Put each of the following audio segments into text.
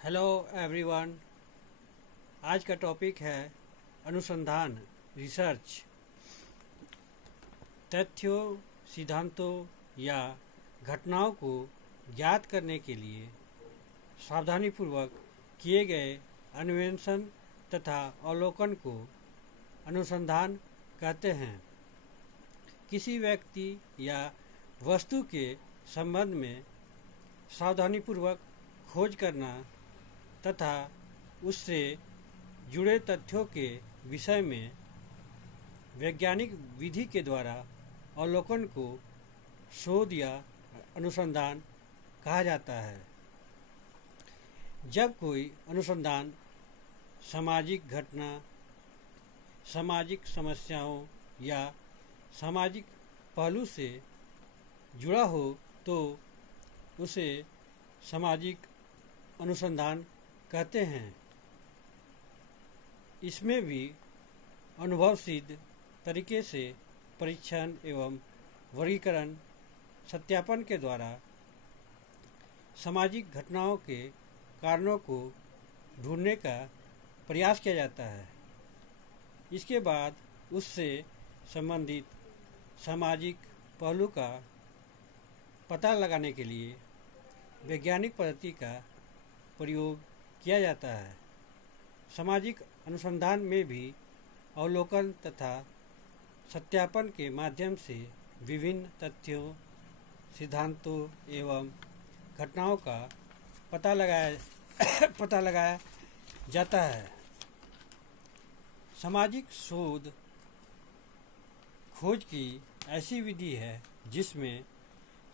Hello everyone. आज का topic है अनुसंधान, रिसर्च। तथ्यों, सिद्धांतों या घटनाओं को ज्ञात करने के लिए सावधानीपूर्वक किए गए अन्वेषण तथा अवलोकन को अनुसंधान कहते हैं। किसी व्यक्ति या वस्तु के संबंध में सावधानीपूर्वक खोज करना तथा उससे जुड़े तथ्यों के विषय में वैज्ञानिक विधि के द्वारा अवलोकन को शोध या अनुसंधान कहा जाता है। जब कोई अनुसंधान सामाजिक घटना, सामाजिक समस्याओं या सामाजिक पहलू से जुड़ा हो तो उसे सामाजिक अनुसंधान कहते हैं। इसमें भी अनुभव सिद्ध तरीके से परीक्षण एवं वर्गीकरण, सत्यापन के द्वारा सामाजिक घटनाओं के कारणों को ढूंढने का प्रयास किया जाता है। इसके बाद उससे संबंधित सामाजिक पहलू का पता लगाने के लिए वैज्ञानिक पद्धति का प्रयोग किया जाता है। सामाजिक अनुसंधान में भी अवलोकन तथा सत्यापन के माध्यम से विभिन्न तथ्यों, सिद्धांतों एवं घटनाओं का पता लगाया जाता है। सामाजिक शोध खोज की ऐसी विधि है जिसमें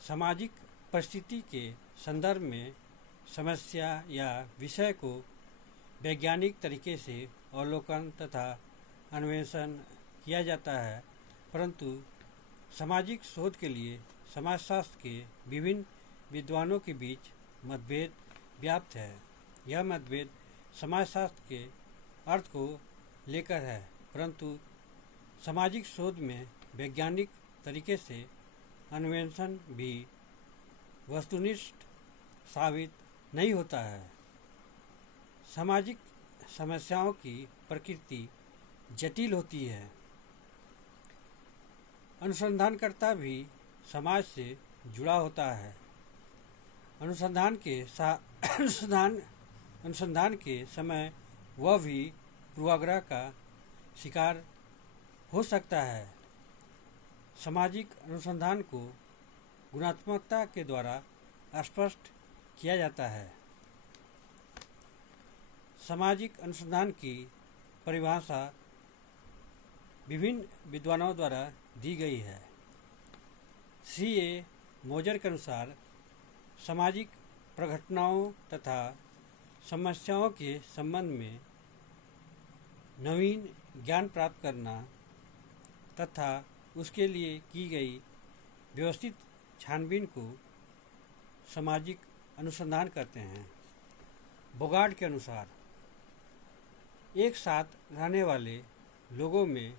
सामाजिक परिस्थिति के संदर्भ में समस्या या विषय को वैज्ञानिक तरीके से अवलोकन तथा अन्वेषण किया जाता है। परंतु सामाजिक शोध के लिए समाजशास्त्र के विभिन्न विद्वानों के बीच मतभेद व्याप्त है। यह मतभेद समाजशास्त्र के अर्थ को लेकर है, परंतु सामाजिक शोध में वैज्ञानिक तरीके से अन्वेषण भी वस्तुनिष्ठ साबित नहीं होता है। सामाजिक समस्याओं की प्रकृति जटिल होती है। अनुसंधानकर्ता भी समाज से जुड़ा होता है। अनुसंधान के समय वह भी पूर्वाग्रह का शिकार हो सकता है। सामाजिक अनुसंधान को गुणात्मकता के द्वारा स्पष्ट किया जाता है। सामाजिक अनुसंधान की परिभाषा विभिन्न विद्वानों द्वारा दी गई है। C.A. मोजर के अनुसार सामाजिक प्रघटनाओं तथा समस्याओं के संबंध में नवीन ज्ञान प्राप्त करना तथा उसके लिए की गई व्यवस्थित छानबीन को सामाजिक अनुसंधान करते हैं। बोगार्ड के अनुसार एक साथ रहने वाले लोगों में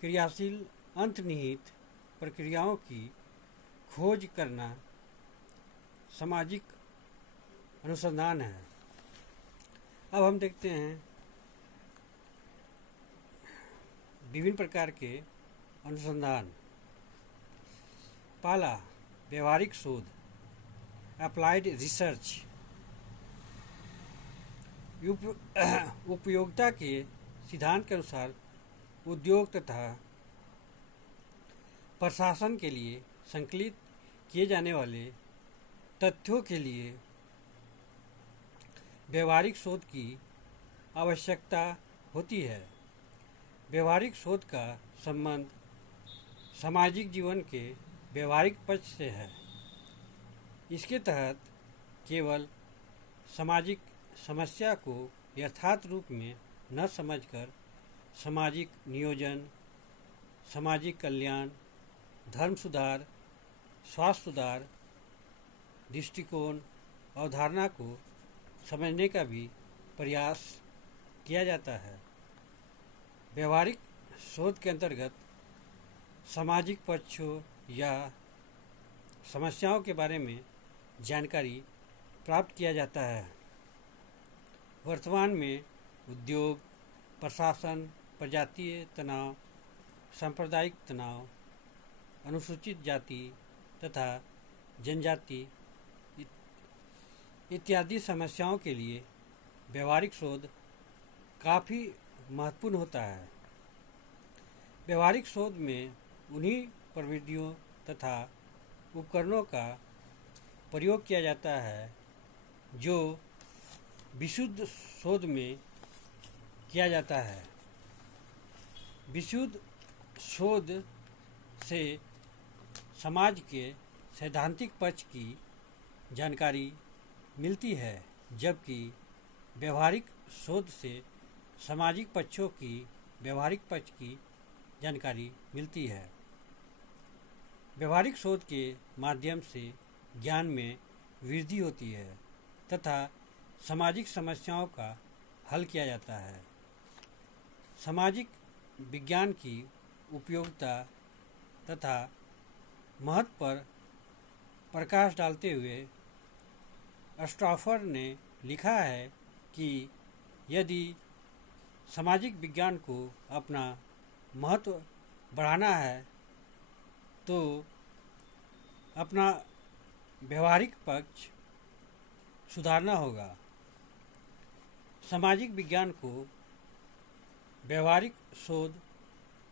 क्रियाशील अंतर्निहित प्रक्रियाओं की खोज करना सामाजिक अनुसंधान है। अब हम देखते हैं विभिन्न प्रकार के अनुसंधान। पहला, व्यवहारिक शोध, अप्लाइड रिसर्च। उपयोगिता के सिद्धांत के अनुसार उद्योग तथा प्रशासन के लिए संकलित किए जाने वाले तथ्यों के लिए व्यवहारिक शोध की आवश्यकता होती है। व्यवहारिक शोध का संबंध सामाजिक जीवन के व्यवहारिक पक्ष से है। इसके तहत केवल सामाजिक समस्या को यथार्थ रूप में न समझकर सामाजिक नियोजन, सामाजिक कल्याण, धर्म सुधार, स्वास्थ्य सुधार दृष्टिकोण, अवधारणा को समझने का भी प्रयास किया जाता है। व्यवहारिक शोध के अंतर्गत सामाजिक पक्षों या समस्याओं के बारे में जानकारी प्राप्त किया जाता है। वर्तमान में उद्योग, प्रशासन, प्रजातीय तनाव, सांप्रदायिक तनाव, अनुसूचित जाति तथा जनजाति इत्यादि समस्याओं के लिए व्यवहारिक शोध काफ़ी महत्वपूर्ण होता है। व्यवहारिक शोध में उन्हीं प्रविधियों तथा उपकरणों का प्रयोग किया जाता है जो विशुद्ध शोध में किया जाता है। विशुद्ध शोध से समाज के सैद्धांतिक पक्ष की जानकारी मिलती है, जबकि व्यवहारिक शोध से सामाजिक पक्षों की व्यवहारिक पक्ष की जानकारी मिलती है। व्यवहारिक शोध के माध्यम से ज्ञान में वृद्धि होती है तथा सामाजिक समस्याओं का हल किया जाता है। सामाजिक विज्ञान की उपयोगिता तथा महत्व पर प्रकाश डालते हुए स्ट्रॉफर ने लिखा है कि यदि सामाजिक विज्ञान को अपना महत्व बढ़ाना है तो अपना व्यवहारिक पक्ष सुधारना होगा। सामाजिक विज्ञान को व्यवहारिक शोध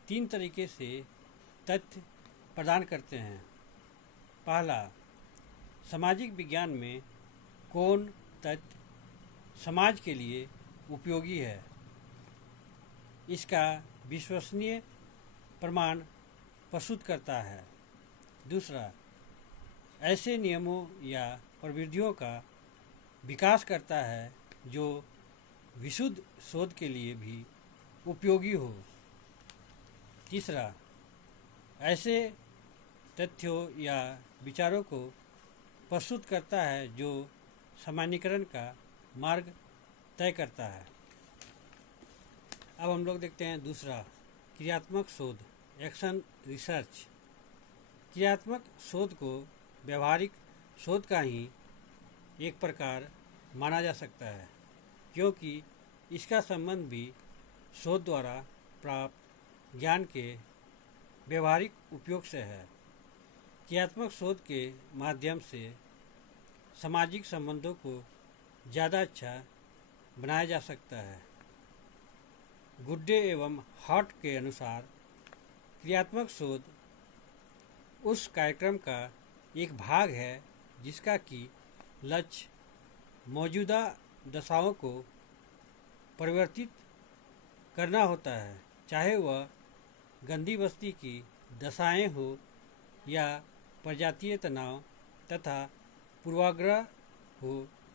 3 तरीके से तथ्य प्रदान करते हैं। पहला, सामाजिक विज्ञान में कौन तथ्य समाज के लिए उपयोगी है, इसका विश्वसनीय प्रमाण प्रस्तुत करता है। दूसरा, ऐसे नियमों या प्रविधियों का विकास करता है जो विशुद्ध शोध के लिए भी उपयोगी हो। तीसरा, ऐसे तथ्यों या विचारों को प्रस्तुत करता है जो सामान्यीकरण का मार्ग तय करता है। अब हम लोग देखते हैं दूसरा, क्रियात्मक शोध, एक्शन रिसर्च। क्रियात्मक शोध को व्यवहारिक शोध का ही एक प्रकार माना जा सकता है, क्योंकि इसका संबंध भी शोध द्वारा प्राप्त ज्ञान के व्यवहारिक उपयोग से है। क्रियात्मक शोध के माध्यम से सामाजिक संबंधों को ज़्यादा अच्छा बनाया जा सकता है। गुड्डे एवं हॉट के अनुसार क्रियात्मक शोध उस कार्यक्रम का एक भाग है जिसका कि लक्ष्य मौजूदा दशाओं को परिवर्तित करना होता है, चाहे वह गंदी बस्ती की दशाएं हो या प्रजातीय तनाव तथा पूर्वाग्रह हो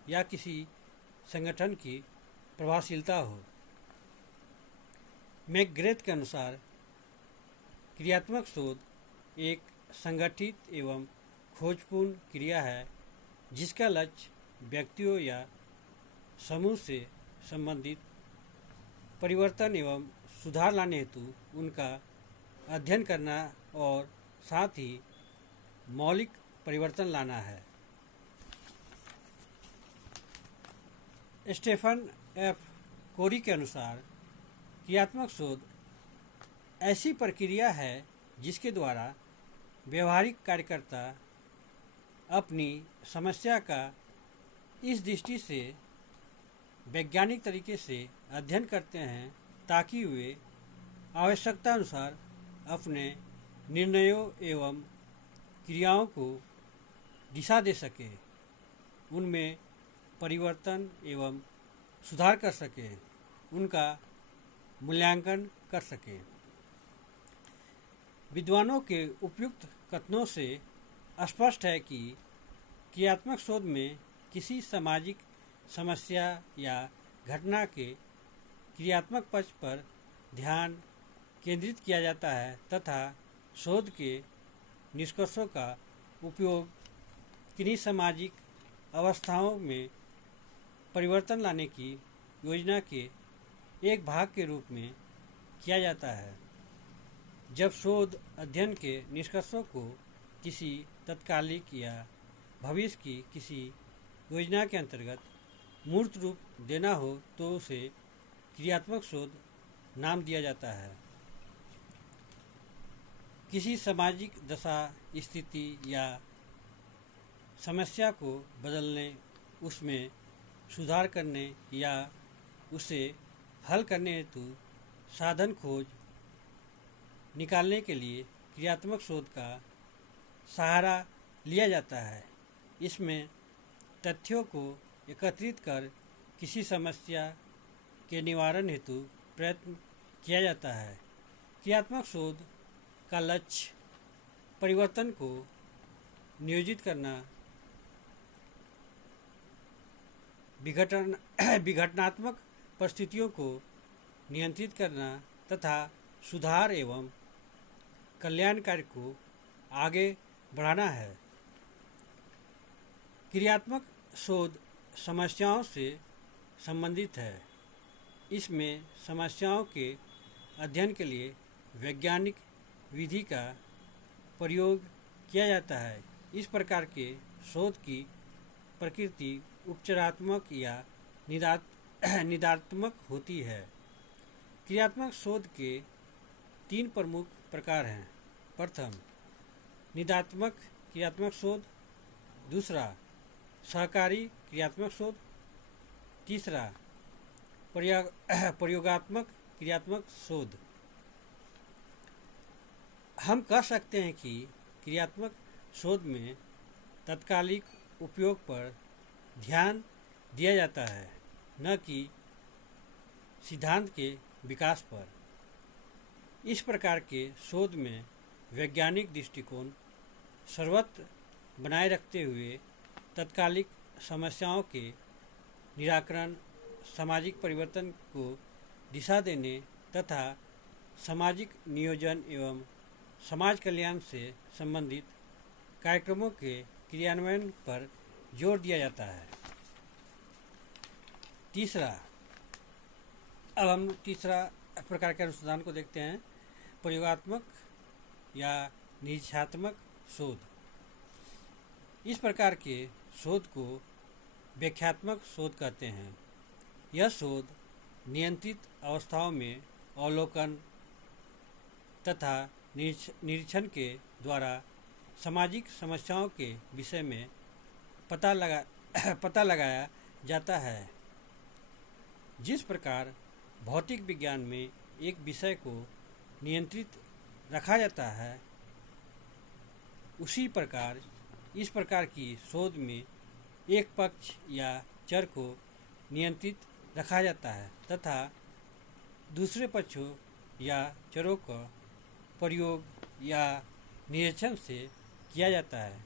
या किसी संगठन की प्रभावशीलता हो। मैकग्रेथ के अनुसार क्रियात्मक शोध एक संगठित एवं खोजपूर्ण क्रिया है जिसका लक्ष्य व्यक्तियों या समूह से संबंधित परिवर्तन एवं सुधार लाने हेतु उनका अध्ययन करना और साथ ही मौलिक परिवर्तन लाना है। स्टेफन एफ कोरी के अनुसार क्रियात्मक शोध ऐसी प्रक्रिया है जिसके द्वारा व्यवहारिक कार्यकर्ता अपनी समस्या का इस दृष्टि से वैज्ञानिक तरीके से अध्ययन करते हैं ताकि वे आवश्यकता अनुसार अपने निर्णयों एवं क्रियाओं को दिशा दे सके, उनमें परिवर्तन एवं सुधार कर सके, उनका मूल्यांकन कर सके। विद्वानों के उपयुक्त कथनों से स्पष्ट है कि क्रियात्मक शोध में किसी सामाजिक समस्या या घटना के क्रियात्मक पक्ष पर ध्यान केंद्रित किया जाता है तथा शोध के निष्कर्षों का उपयोग किन्हीं सामाजिक अवस्थाओं में परिवर्तन लाने की योजना के एक भाग के रूप में किया जाता है। जब शोध अध्ययन के निष्कर्षों को किसी तत्कालिक या भविष्य की किसी योजना के अंतर्गत मूर्त रूप देना हो तो उसे क्रियात्मक शोध नाम दिया जाता है। किसी सामाजिक दशा, स्थिति या समस्या को बदलने, उसमें सुधार करने या उसे हल करने हेतु साधन खोज निकालने के लिए क्रियात्मक शोध का सहारा लिया जाता है। इसमें तथ्यों को एकत्रित कर किसी समस्या के निवारण हेतु प्रयत्न किया जाता है। क्रियात्मक शोध का लक्ष्य परिवर्तन को नियोजित करना, विघटनात्मक परिस्थितियों को नियंत्रित करना तथा सुधार एवं कल्याण कार्य को आगे बढ़ाना है। क्रियात्मक शोध समस्याओं से संबंधित है। इसमें समस्याओं के अध्ययन के लिए वैज्ञानिक विधि का प्रयोग किया जाता है। इस प्रकार के शोध की प्रकृति उपचारात्मक या निदात्मक होती है। क्रियात्मक शोध के 3 प्रमुख प्रकार हैं। प्रथम, निदात्मक क्रियात्मक शोध। दूसरा, सहकारी क्रियात्मक शोध। तीसरा, प्रयोगात्मक क्रियात्मक शोध। हम कह सकते हैं कि क्रियात्मक शोध में तात्कालिक उपयोग पर ध्यान दिया जाता है, न कि सिद्धांत के विकास पर। इस प्रकार के शोध में वैज्ञानिक दृष्टिकोण सर्वत्र बनाए रखते हुए तात्कालिक समस्याओं के निराकरण, सामाजिक परिवर्तन को दिशा देने तथा सामाजिक नियोजन एवं समाज कल्याण से संबंधित कार्यक्रमों के क्रियान्वयन पर जोर दिया जाता है। अब हम तीसरा प्रकार के अनुसंधान को देखते हैं, प्रयोगात्मक या निरीक्षणात्मक शोध। इस प्रकार के शोध को व्याख्यात्मक शोध कहते हैं। यह शोध नियंत्रित अवस्थाओं में अवलोकन तथा निरीक्षण के द्वारा सामाजिक समस्याओं के विषय में पता लगाया जाता है। जिस प्रकार भौतिक विज्ञान में एक विषय को नियंत्रित रखा जाता है, उसी प्रकार इस प्रकार की शोध में एक पक्ष या चर को नियंत्रित रखा जाता है तथा दूसरे पक्षों या चरों का प्रयोग या निरीक्षण से किया जाता है।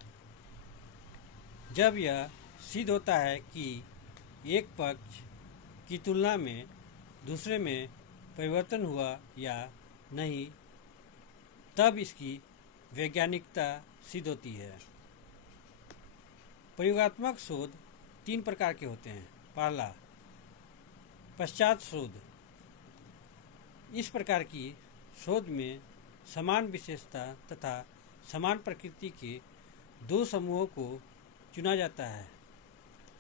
जब यह सिद्ध होता है कि एक पक्ष की तुलना में दूसरे में परिवर्तन हुआ या नहीं, तब इसकी वैज्ञानिकता सिद्ध होती है। प्रयोगात्मक शोध 3 प्रकार के होते हैं। पहला, पश्चात शोध। इस प्रकार की शोध में समान विशेषता तथा समान प्रकृति के 2 समूहों को चुना जाता है।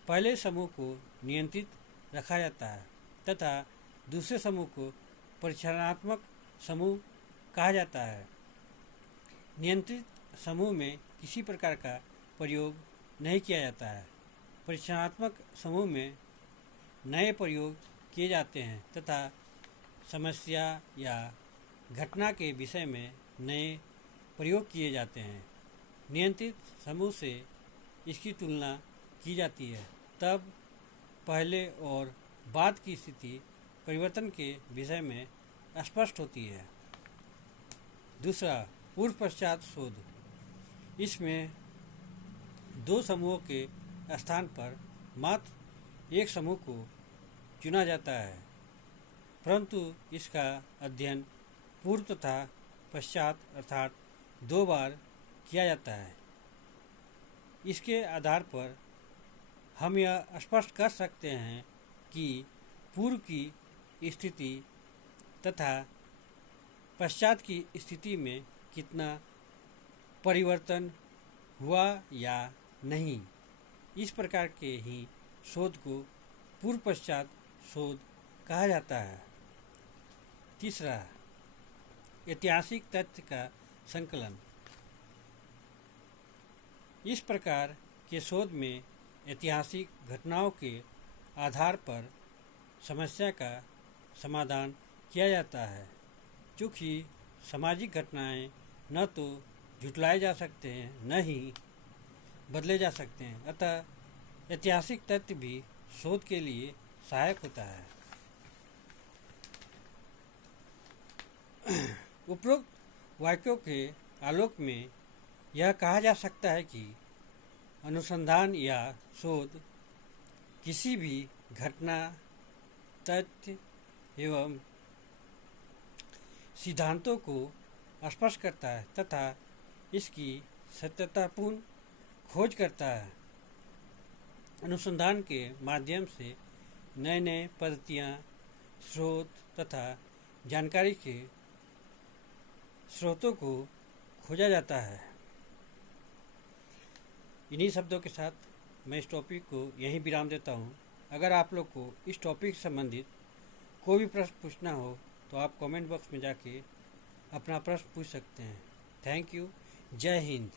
पहले समूह को नियंत्रित रखा जाता है तथा दूसरे समूह को परीक्षणात्मक समूह कहा जाता है। नियंत्रित समूह में किसी प्रकार का प्रयोग नहीं किया जाता है। परीक्षणात्मक समूह में नए प्रयोग किए जाते हैं तथा समस्या या घटना के विषय में नए प्रयोग किए जाते हैं। नियंत्रित समूह से इसकी तुलना की जाती है, तब पहले और बाद की स्थिति परिवर्तन के विषय में स्पष्ट होती है। दूसरा, पूर्व पश्चात शोध। इसमें 2 समूहों के स्थान पर मात्र एक समूह को चुना जाता है, परंतु इसका अध्ययन पूर्व तथा पश्चात अर्थात 2 बार किया जाता है। इसके आधार पर हम यह स्पष्ट कर सकते हैं कि पूर्व की स्थिति तथा पश्चात की स्थिति में कितना परिवर्तन हुआ या नहीं। इस प्रकार के ही शोध को पूर्व पश्चात शोध कहा जाता है। तीसरा, ऐतिहासिक तथ्य का संकलन। इस प्रकार के शोध में ऐतिहासिक घटनाओं के आधार पर समस्या का समाधान किया जाता है। चूँकि सामाजिक घटनाएं न तो झुटलाए जा सकते हैं न ही बदले जा सकते हैं, अतः ऐतिहासिक तथ्य भी शोध के लिए सहायक होता है। उपरोक्त वाक्यों के आलोक में यह कहा जा सकता है कि अनुसंधान या शोध किसी भी घटना, तथ्य एवं सिद्धांतों को स्पष्ट करता है तथा इसकी सत्यतापूर्ण खोज करता है। अनुसंधान के माध्यम से नए नए पद्धतियाँ, स्रोत तथा जानकारी के स्रोतों को खोजा जाता है। इन्हीं शब्दों के साथ मैं इस टॉपिक को यहीं विराम देता हूँ। अगर आप लोग को इस टॉपिक से संबंधित कोई भी प्रश्न पूछना हो तो आप कमेंट बॉक्स में जाके अपना प्रश्न पूछ सकते हैं। Thank you. जय हिंद।